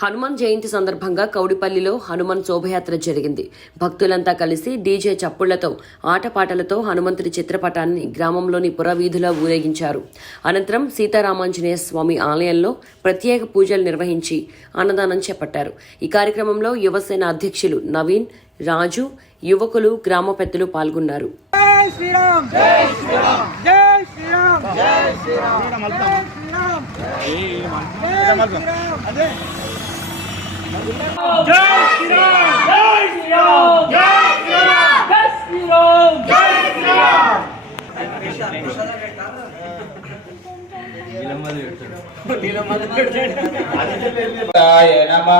హనుమాన్ జయంతి సందర్భంగా కౌడిపల్లిలో హనుమాన్ శోభయాత్ర జరిగింది. భక్తులంతా కలిసి డీజే చప్పుళ్ళతో ఆటపాటలతో హనుమంతుడి చిత్రపటాన్ని గ్రామంలోని పురవీధిలో ఊరేగించారు. అనంతరం సీతారామాంజనేయ స్వామి ఆలయంలో ప్రత్యేక పూజలు నిర్వహించి అన్నదానం చేపట్టారు. ఈ కార్యక్రమంలో యువసేన అధ్యక్షులు నవీన్ రాజు యువకులు గ్రామ పెద్దలు పాల్గొన్నారు. శ్రీరామ్! జై శ్రీరామ్! జై శ్రీరామ్! జై శ్రీరామ్! జై శ్రీరామ్! జై శ్రీరామ్! నమ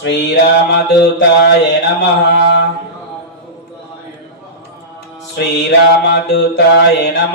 శ్రీరామదూతాయ నమ. శ్రీరామదూతాయ నమ.